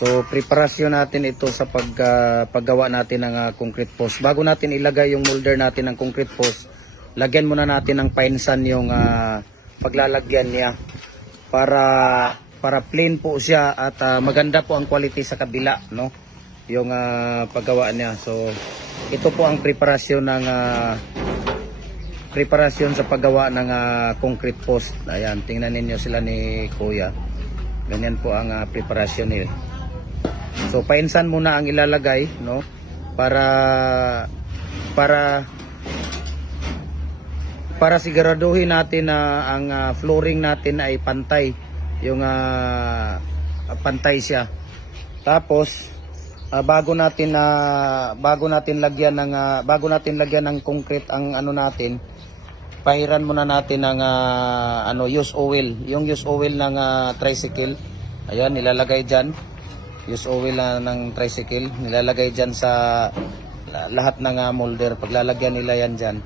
So, preparasyon natin ito sa pag, ah, paggawa natin ng ah, concrete post. Bago natin ilagay yung molder natin ng concrete post, lagyan muna natin ng painsan yung ah, paglalagyan niya para para plain po siya at ah, maganda po ang quality sa kabila, no? Yung ah, paggawa niya. So, ito po ang preparasyon ng ah, preparasyon sa paggawa ng ah, concrete post. Ayan, tingnan ninyo sila ni Kuya. Ganyan po ang ah, preparasyon nila. So painsan muna ang ilalagay, no? Para para para siguraduhin natin na ang ah, flooring natin ay pantay, yung ah, pantay siya. Tapos ah, bago natin na bago natin lagyan ng ah, bago natin lagyan ng concrete ang ano natin, pahiran muna natin ng ah, ano use oil, yung use oil ng ah, tricycle. Ayan, nilalagay diyan. Use oil na ng tricycle, nilalagay diyan sa la- lahat ng ah, molder. Paglalagyan nila yan diyan.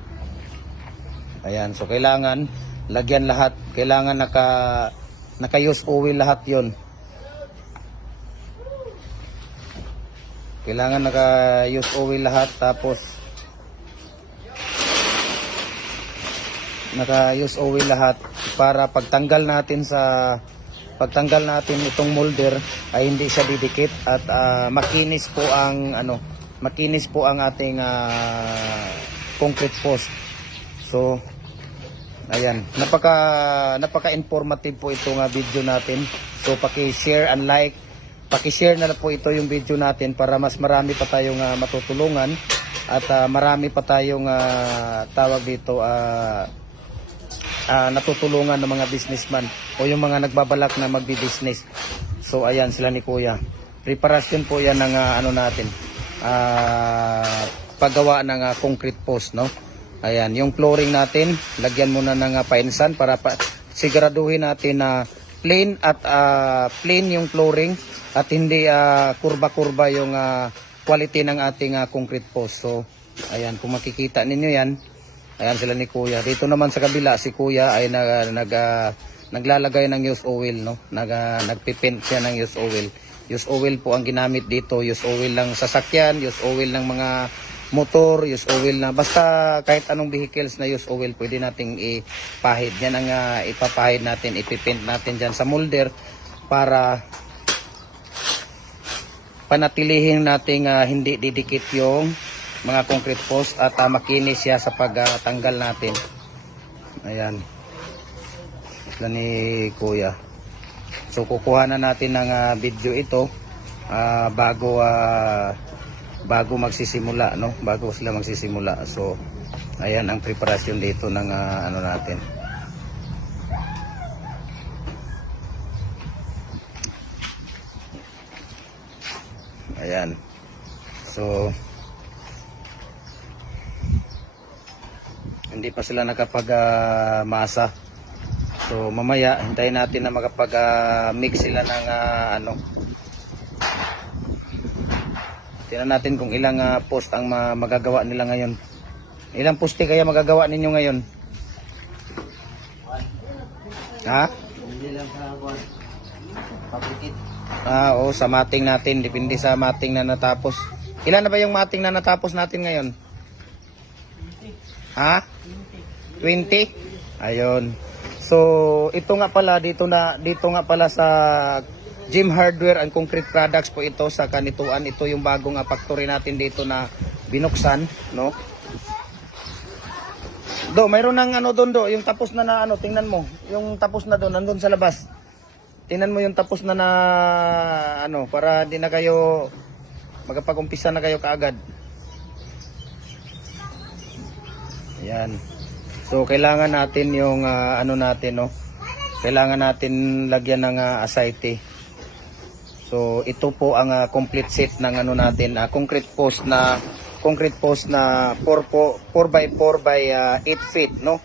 Ayan, so kailangan lagyan lahat. Kailangan naka naka-use oil lahat 'yon. Kailangan naka-use oil lahat tapos naka-use oil lahat para pagtanggal natin sa pagtanggal natin itong molder ay hindi siya didikit at ah, makinis po ang ano makinis po ang ating ah, concrete post. So ayan, napaka napaka-informative po itong ah, video natin. So paki-share and like, paki-share na po ito yung video natin para mas marami pa tayong ah, matutulungan at ah, marami pa tayong ah, tawag dito ah ah, natutulungan ng mga businessman o yung mga nagbabalak na magbi-business. So ayan sila ni Kuya. Preparasyon po yan ng ah, ano natin. ah, paggawa ng ah, concrete post, no? Ayan, yung flooring natin, lagyan muna ng ah, painsan para pa, siguraduhin natin na plain at ah, plain yung flooring at hindi ah, kurba-kurba yung ah, quality ng ating ah, concrete post. So, ayan, kung makikita ninyo yan, Ayan sila ni Kuya. Dito naman sa kabila si Kuya ay nag nag ah, naglalagay ng use oil no. Nag uh, nagpipint siya ng use oil. Use oil po ang ginamit dito. Use oil ng sasakyan, use oil ng mga motor, use oil na basta kahit anong vehicles na use oil pwede nating ipahid. Yan ang ah, ipapahid natin, ipipint natin diyan sa molder para panatilihin nating ah, hindi didikit yung mga concrete post at ah, makinis siya sa pagtanggal natin. Ayan. Ito ni Kuya. So kukuha na natin ng ah, video ito ah, bago ah, bago magsisimula no, bago sila magsisimula. So ayan ang preparasyon dito ng ah, ano natin. Ayan. So hindi pa sila nakapag-masa. so mamaya hintayin natin na makapag-mix sila ng ah, ano. Tingnan natin kung ilang ah, post ang ma- magagawa nila ngayon. Ilang poste kaya magagawa ninyo ngayon? Ha? Hindi lang sa. Pagkikit. Ah, oo, sa mating natin. Depende sa mating na natapos. Ilan na ba yung mating na natapos natin ngayon? Ha? 20? Ayun. So, ito nga pala dito na dito nga pala sa Gym Hardware and Concrete Products po ito sa Kanituan. Ito yung bagong factory natin dito na binuksan, no? Do, mayroon ng ano doon do, yung tapos na na ano, tingnan mo. Yung tapos na doon, nandun sa labas. Tingnan mo yung tapos na na ano, para di na kayo magpag-umpisa na kayo kaagad. Ayan. So kailangan natin yung ah, ano natin no. Kailangan natin lagyan ng uh, asite. So ito po ang ah, complete set ng ano natin, ah, concrete post na concrete post na 4 po 4 by 4 by ah, 8 feet no.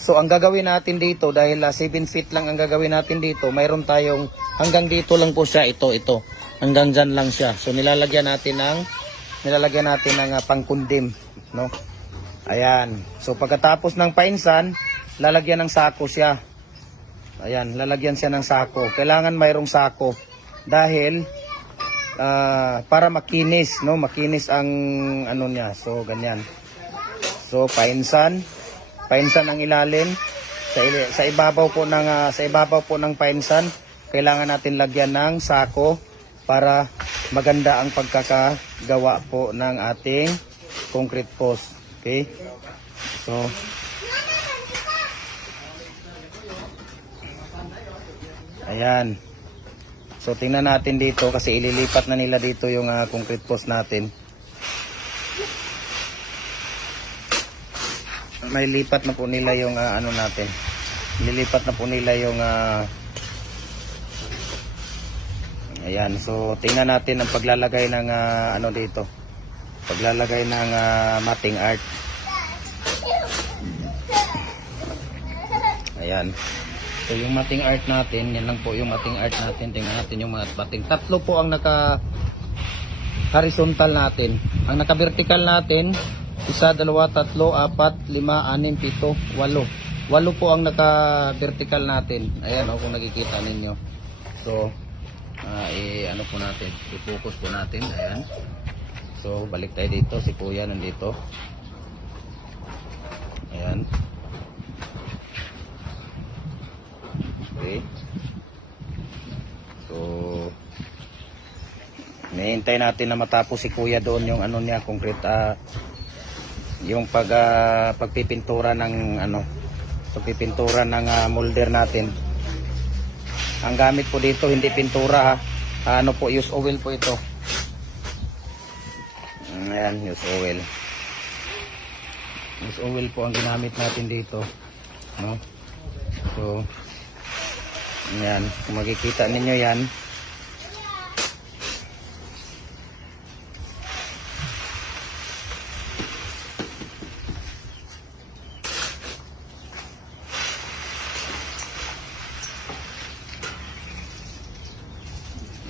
So ang gagawin natin dito dahil ah, 7 feet lang ang gagawin natin dito, mayroon tayong hanggang dito lang po siya ito ito. Hanggang dyan lang siya. So nilalagyan natin ng nilalagyan natin ng ah, pangkundim no. Ayan. So pagkatapos ng painsan, lalagyan ng sako siya. Ayan, lalagyan siya ng sako. Kailangan mayroong sako. Dahil ah, para makinis, no? Makinis ang ano niya. So ganyan. So painsan, painsan ang ilalim. Sa, sa ibabaw po ng ah, sa ibabaw po ng painsan, kailangan natin lagyan ng sako para maganda ang pagkakagawa po ng ating concrete post. Okay? So Ayan. So tingnan natin dito kasi ililipat na nila dito yung ah, concrete post natin. May lipat na po nila yung ah, ano natin. Lilipat na po nila yung ah, Ayan, so tingnan natin ang paglalagay ng ah, ano dito. Paglalagay ng ah, mating art. Ayan. So yung mating art natin, yan lang po yung mating art natin. Tingnan natin yung mga mating. Tatlo po ang naka horizontal natin. Ang naka vertical natin, isa, dalawa, tatlo, apat, lima, anim, pito, walo. Walo po ang naka vertical natin. Ayan o kung nakikita ninyo. So, ah, i ano po natin, i-focus po natin. Ayan. So, balik tayo dito. Si Kuya nandito. Ayan. Okay. So, Hinihintay natin na matapos si Kuya doon yung ano niya, concrete ah, yung pag ah, pagpipintura ng ano, pagpipintura ng ah, molder natin. Ang gamit po dito hindi pintura ha. Ano po, use oil po ito. Ayan, use oil. Use oil po ang ginamit natin dito. No? So, Ayan, kung makikita ninyo yan,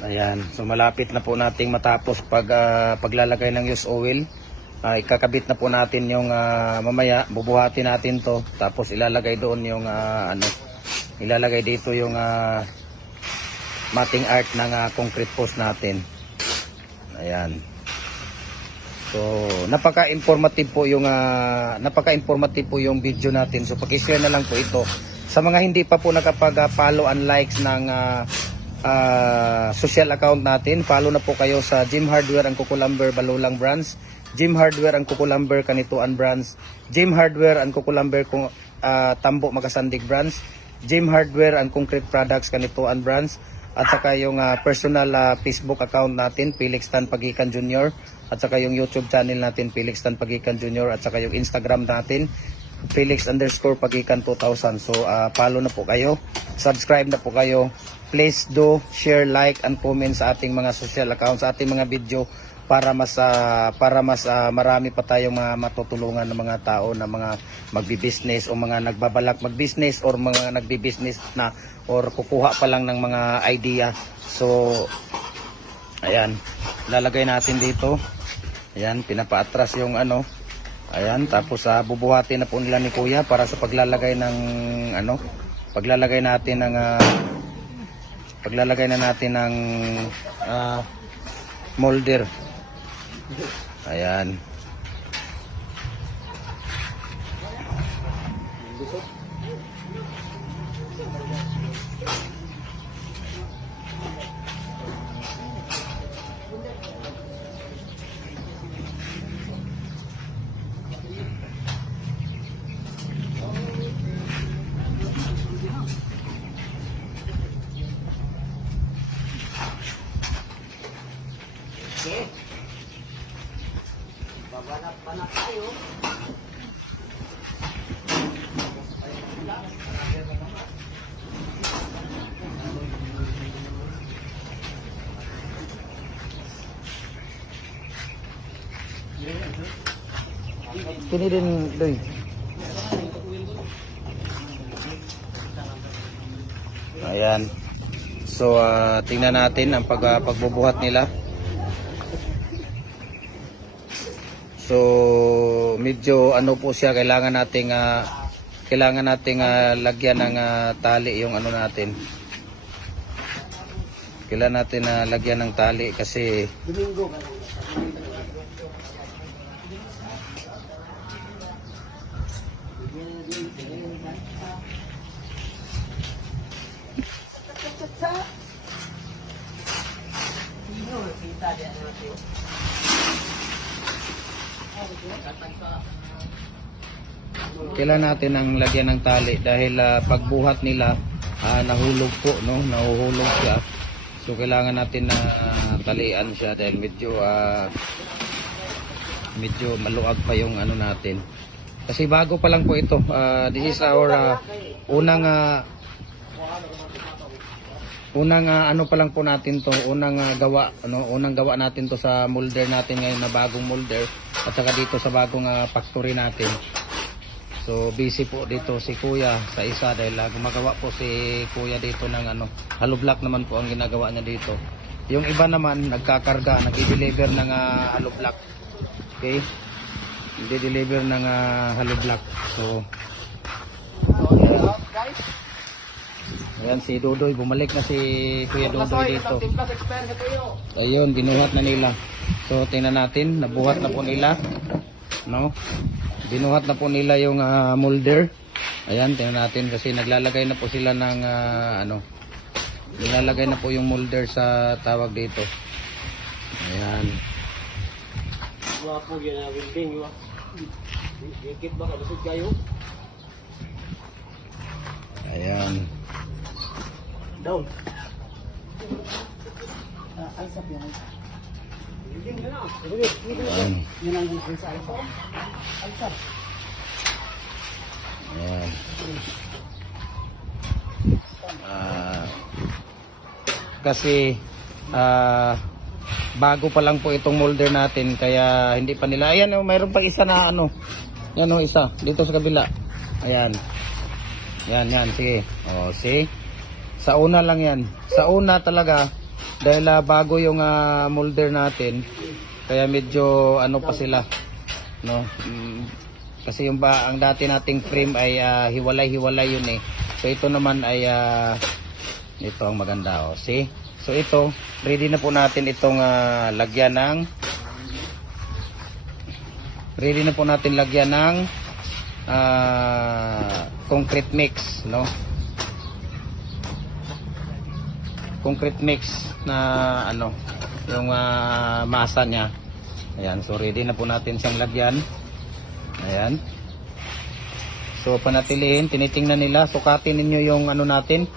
Ayan, so malapit na po nating matapos pag ah, paglalagay ng use oil. Ah, ikakabit na po natin yung ah, mamaya, bubuhatin natin to tapos ilalagay doon yung ah, ano, ilalagay dito yung ah, mating art ng ah, concrete post natin. Ayan. So, napaka-informative po yung ah, napaka-informative po yung video natin. So, paki-share na lang po ito. Sa mga hindi pa po nakapag-follow and likes ng ah, ah, social account natin, follow na po kayo sa Jim Hardware ang Kukulamber Balulang Brands, Jim Hardware ang Kukulamber Kanituan Brands, Jim Hardware ang Kukulamber kung ah, Tambo Magasandig Brands, Jim Hardware ang Concrete Products Kanituan Brands, at saka yung ah, personal ah, Facebook account natin, Felix Tan Pagikan Jr. At saka yung YouTube channel natin, Felix Tan Pagikan Jr. At saka yung Instagram natin, Felix underscore Pagikan 2000. So, ah, follow na po kayo. Subscribe na po kayo. Please do share, like, and comment sa ating mga social accounts, sa ating mga video para mas ah, para mas ah, marami pa tayong mga matutulungan ng mga tao na mga magbi-business o mga nagbabalak mag-business or mga nagbi-business na or kukuha pa lang ng mga idea. So ayan, lalagay natin dito. Ayan, pinapaatras yung ano. Ayan, tapos ah, bubuhatin na po nila ni Kuya para sa paglalagay ng ano, paglalagay natin ng ah, paglalagay na natin ng ah, molder. Ayan. Kini din, Doy. Ayan. So, ah, tingnan natin ang pag, ah, pagbubuhat nila. So, medyo ano po siya, kailangan nating ah, kailangan nating ah, lagyan ng ah, tali yung ano natin. Kailangan natin na lagyan ng tali kasi Domingo. Kailangan natin ang lagyan ng tali? Dahil ah, pagbuhat nila ah, nahulog po no? Nahuhulog siya. So kailangan natin na talian siya dahil medyo ah, medyo maluag pa yung ano natin. Kasi bago pa lang po ito. Ah, this is our ah, unang ah, unang ah, ano pa lang po natin to unang ah, gawa ano unang gawa natin to sa molder natin ngayon na bagong molder at saka dito sa bagong ah, factory natin So busy po dito si Kuya sa isa dahil uh, gumagawa po si Kuya dito ng ano, hollow block naman po ang ginagawa niya dito. Yung iba naman nagkakarga, nag-deliver ng uh, hollow block. Okay? Nag-deliver ng uh, hollow block. So Ayan si Dudoy, bumalik na si Kuya Dudoy dito. Ayun, binuhat na nila. So tingnan natin, nabuhat na po nila. No? Binuhat na po nila yung ah, molder. Ayan, tingnan natin kasi naglalagay na po sila ng ah, ano. Nilalagay na po yung molder sa tawag dito. Ayan. Wala po yan na building. wa. Dikit ba kalusot kayo? Ayan. Down. Yan. Building na na. Ayan. Yan ang gusto sa alsa. Alsa. Ayan. Ah, kasi ah, bago pa lang po itong molder natin kaya hindi pa nila ayan oh, mayroon pa isa na ano yan oh isa dito sa kabila ayan yan yan sige oh see sa una lang yan. Sa una talaga dahil ah, bago yung ah, molder natin kaya medyo ano pa sila no? Mm, kasi yung ba ang dati nating frame ay ah, hiwalay-hiwalay yun eh. So ito naman ay ah, ito ang maganda oh. See? So ito ready na po natin itong ah, lagyan ng ready na po natin lagyan ng ah, concrete mix no concrete mix na ano yung ah, masa niya. Ayan so ready na po natin siyang lagyan. Ayan. So panatilihin tinitingnan nila. Sukatin ninyo yung ano natin.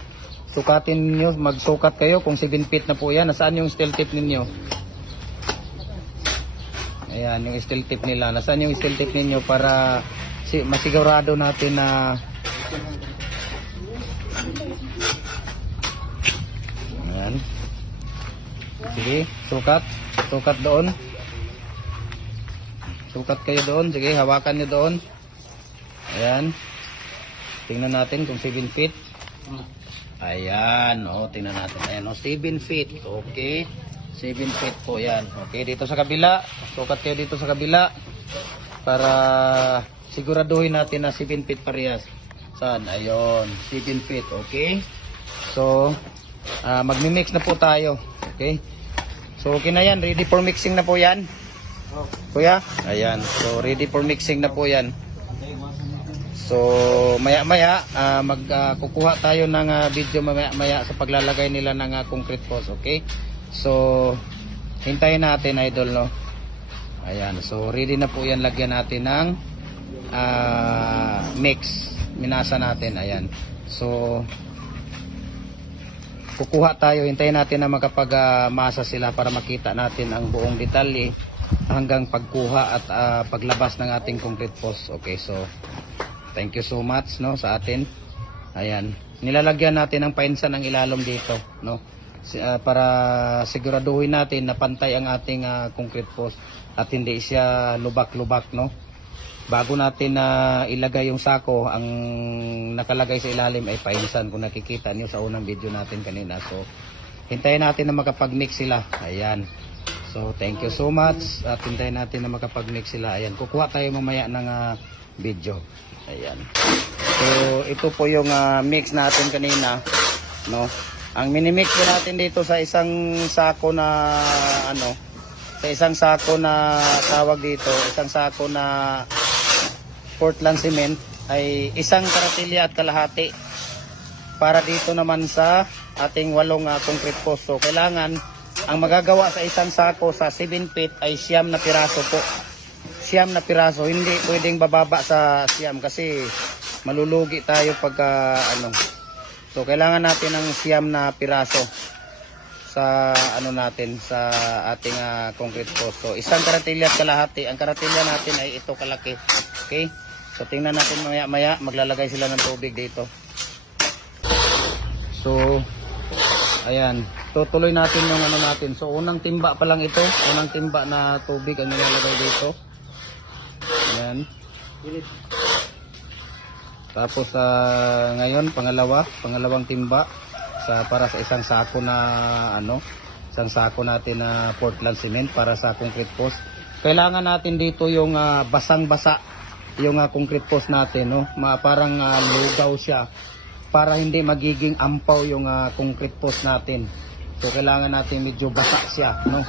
Sukatin ninyo magsukat kayo kung 7 feet na po yan. Nasaan yung steel tip ninyo? Ayan yung steel tip nila. Nasaan yung steel tip ninyo para si, masigurado natin na. Sige, sukat. Sukat doon. Sukat kayo doon. Sige, hawakan nyo doon. Ayan. Tingnan natin kung 7 feet. Ayan. O, tingnan natin. Ayan, o, 7 feet. Okay. 7 feet po yan. Okay, dito sa kabila. Sukat kayo dito sa kabila. Para siguraduhin natin na 7 feet parehas. Saan? Ayun. 7 feet. Okay. So, ah magmi-mix na po tayo. Okay? So, okay na yan. Ready for mixing na po yan. Kuya? Ayan. So, ready for mixing na po yan. So, maya-maya, ah, magkukuha tayo ng ah, video maya-maya sa paglalagay nila ng ah, concrete post. Okay? So, hintayin natin, idol, no? Ayan. So, ready na po yan. Lagyan natin ng ah, mix. Minasa natin. Ayan. So, kukuha tayo, hintayin natin na makapag-masa sila para makita natin ang buong detalye hanggang pagkuha at ah, paglabas ng ating concrete post. Okay, so thank you so much no sa atin. Ayan, nilalagyan natin ng painsan ang ilalom dito, no? Ah, para siguraduhin natin na pantay ang ating ah, concrete post at hindi siya lubak-lubak, no? Bago natin na ilagay yung sako, ang nakalagay sa ilalim ay painsan kung nakikita niyo sa unang video natin kanina. So, hintayin natin na makapag-mix sila. Ayan. So, thank you so much. At hintayin natin na makapag-mix sila. Ayan. Kukuha tayo mamaya ng ah, video. Ayan. So, ito po yung ah, mix natin kanina. No? Ang minimix po natin dito sa isang sako na ano, sa isang sako na tawag dito, isang sako na Portland cement ay isang karatilya at kalahati para dito naman sa ating walong uh, concrete post. So kailangan ang magagawa sa isang sako sa 7 feet ay siyam na piraso po. Siyam na piraso, hindi pwedeng bababa sa siyam kasi malulugi tayo pagka ano. So kailangan natin ng siyam na piraso sa ano natin sa ating ah, concrete post. So isang karatilya at kalahati. Ang karatilya natin ay ito kalaki. Okay? So tingnan natin maya maya maglalagay sila ng tubig dito. So ayan, tutuloy natin yung ano natin. So unang timba pa lang ito, unang timba na tubig ang nilalagay dito. Ayan. Tapos sa ngayon pangalawa, pangalawang timba sa para sa isang sako na ano, isang sako natin na Portland cement para sa concrete post. Kailangan natin dito yung ah, basang-basa yung ah, concrete post natin, no? Ma parang ah, lugaw siya para hindi magiging ampaw yung ah, concrete post natin. So kailangan natin medyo basa siya, no?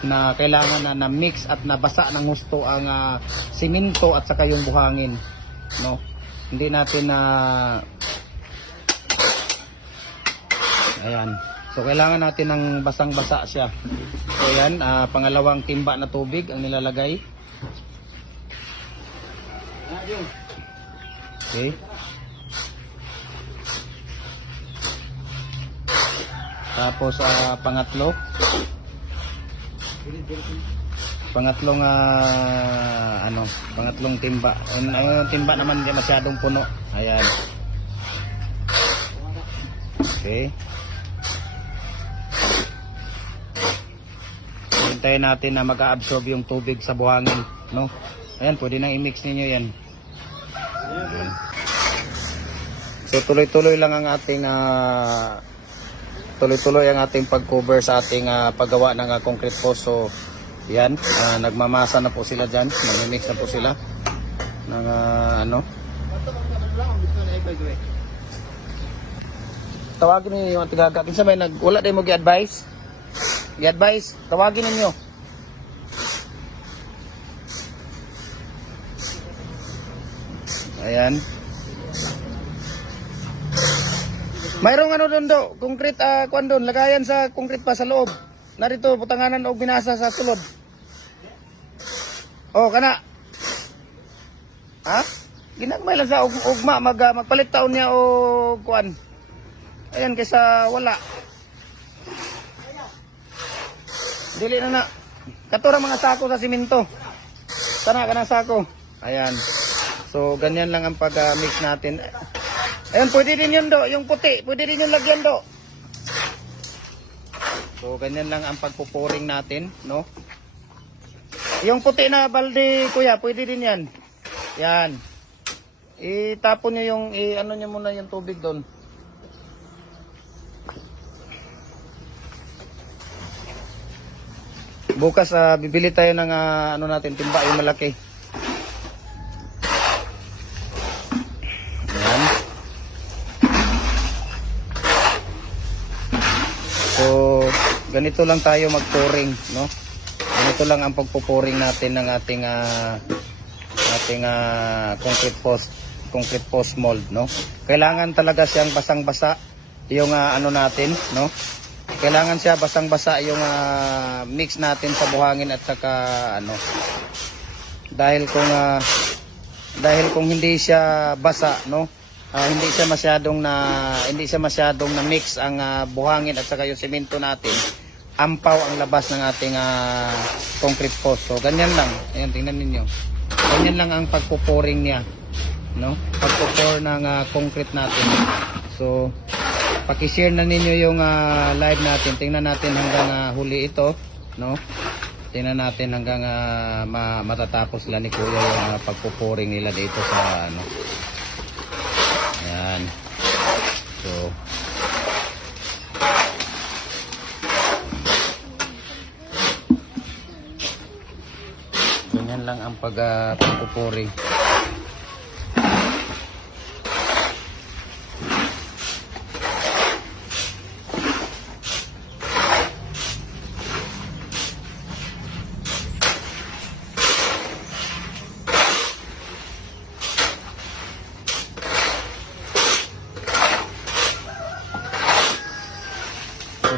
na kailangan na na-mix at nabasa ng gusto ang ah, simento at saka yung buhangin no hindi natin na ayan so kailangan natin ng basang-basa siya so yan ah, pangalawang timba na tubig ang nilalagay. Okay. Tapos ah, pangatlo. Pangatlong ah, ano pangatlong timba. Ang, ang timba naman hindi masyadong puno. Ayan. Okay. Hintayin natin na mag-absorb yung tubig sa buhangin no ayan pwede nang i-mix ninyo yan Ayan. so tuloy-tuloy lang ang ating ah, tuloy-tuloy ang ating pag-cover sa ating ah, paggawa ng ah, concrete post so yan, ah, nagmamasa na po sila dyan. Nagmimix na po sila. Ng ah, ano. Tawagin ninyo yung tigaga. Kinsa may nag, wala din mo gi-advise? Gi-advise? Tawagin ninyo. Ayan. Mayroong ano doon do, concrete ah, kwan doon, lagayan sa concrete pa sa loob. Narito, butanganan o binasa sa sulod. Oh, kana. Ha? Ginagmay lang sa ug- ugma, mag, ah, magpalit taon niya o kuan. Ayan, kaysa wala. Dili na na. Katura mga sako sa simento. Sana ka ng sako. Ayan. So, ganyan lang ang pag-mix natin. Ayan, pwede din yun do. Yung puti, pwede din yung lagyan do. So, ganyan lang ang pagpupuring natin, no? Yung puti na balde, kuya, pwede din yan. Yan. Itapon nyo yung, i, ano nyo muna yung tubig doon. Bukas, ah, bibili tayo ng, ah, ano natin, timba, yung malaki. Yan. So, ganito lang tayo mag-pouring, no? Ganito lang ang pagpo-pouring natin ng ating ah, ating ah, concrete post concrete post mold, no? Kailangan talaga siyang basang-basa yung ah, ano natin, no? Kailangan siya basang-basa yung ah, mix natin sa buhangin at saka ano. Dahil kung ah, dahil kung hindi siya basa, no? Ah, hindi siya masyadong na hindi siya masyadong na mix ang ah, buhangin at saka yung semento natin. Ampaw ang labas ng ating ah, concrete post. So ganyan lang. Ayan tingnan ninyo. Ganyan lang ang pagpo-pouring niya, no? Pagpo-pour ng ah, concrete natin. So paki-share na ninyo yung ah, live natin. Tingnan natin hanggang ah, huli ito, no? Tingnan natin hanggang ah, ma- matatapos sila ni Kuya yung ah, pagpo-pouring nila dito sa ano. Ayan. So, pag uh, pagpupuri.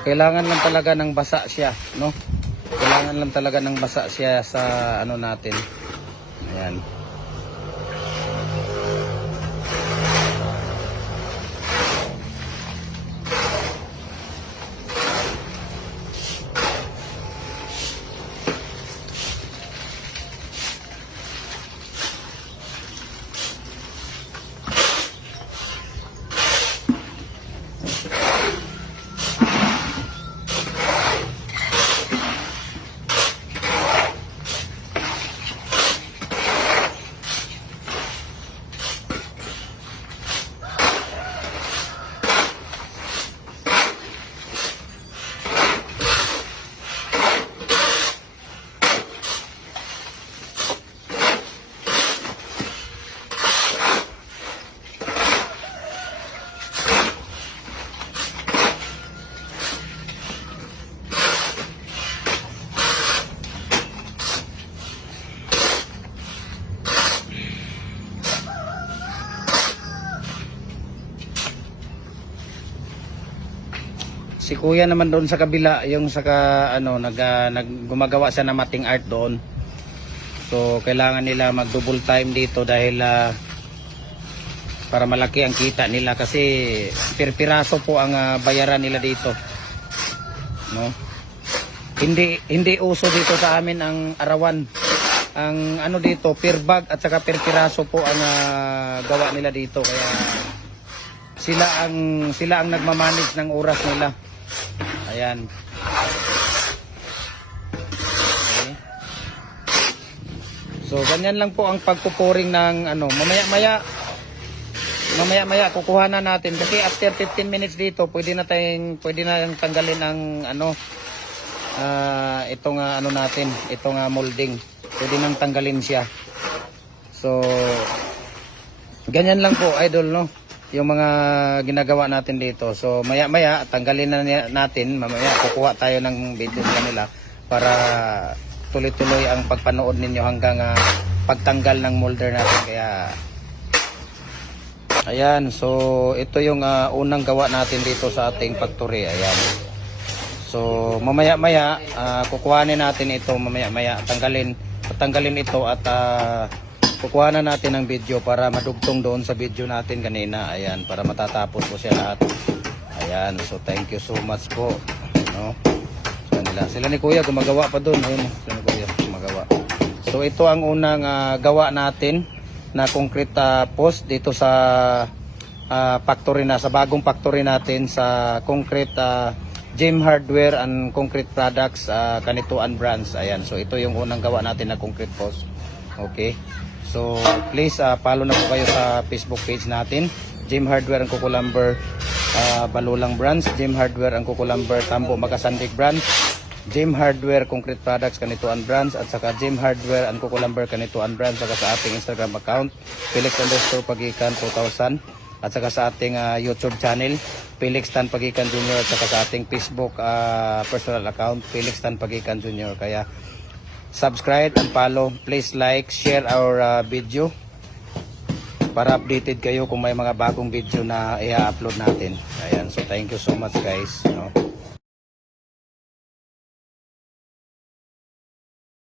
kailangan lang talaga ng basa siya, no? Kailangan lang talaga ng basa siya sa ano natin. Ayan. Kuya naman doon sa kabila, yung sa ka, ano, nag, ah, nag gumagawa siya ng mating art doon. So, kailangan nila mag double time dito dahil ah, para malaki ang kita nila kasi per piraso po ang ah, bayaran nila dito. No? Hindi hindi uso dito sa amin ang arawan. Ang ano dito, per bag at saka per piraso po ang ah, gawa nila dito kaya sila ang sila ang nagmamanage ng oras nila. Ayan. Okay. So ganyan lang po ang pagpupuring ng ano, mamaya-maya mamaya-maya kukuha na natin kasi after 15 minutes dito, pwede na tayong pwede na tanggalin ang ano ah itong ah, ano natin, itong ah, molding. Pwede nang tanggalin siya. So ganyan lang po idol no yung mga ginagawa natin dito. So maya-maya tanggalin na natin, mamaya kukuha tayo ng video nila nila para tuloy-tuloy ang pagpanood ninyo hanggang ah, pagtanggal ng molder natin. Kaya Ayan, so ito yung ah, unang gawa natin dito sa ating factory. Ayan. So mamaya-maya ah, kukuhanin natin ito mamaya-maya tanggalin tanggalin ito at ah, kukuha na natin ng video para madugtong doon sa video natin kanina. Ayan, para matatapos po siya lahat. Ayan, so thank you so much po. No? Sa kanila. Sila ni Kuya gumagawa pa doon. Ayun, sila ni Kuya gumagawa. So ito ang unang ah, gawa natin na concrete ah, post dito sa ah, factory na sa bagong factory natin sa concrete ah, Gym Hardware and Concrete Products uh, Kanituan Brands. Ayan, so ito yung unang gawa natin na concrete post. Okay. So please ah, follow na po kayo sa Facebook page natin. Gym Hardware ang Kukulamber uh, Balulang Brands, Gym Hardware ang Kukulamber Tambo Magasandig Brands, Gym Hardware Concrete Products Kanituan Brands at saka Gym Hardware and Kukulamber Kanituan Brands saka sa ating Instagram account Felix underscore Pagikan 2000 at saka sa ating ah, YouTube channel Felix Tan Pagikan Jr. at saka sa ating Facebook ah, personal account Felix Tan Pagikan Jr. Kaya subscribe and follow. Please like, share our uh, video para updated kayo kung may mga bagong video na i-upload natin. Ayan, so thank you so much guys. No?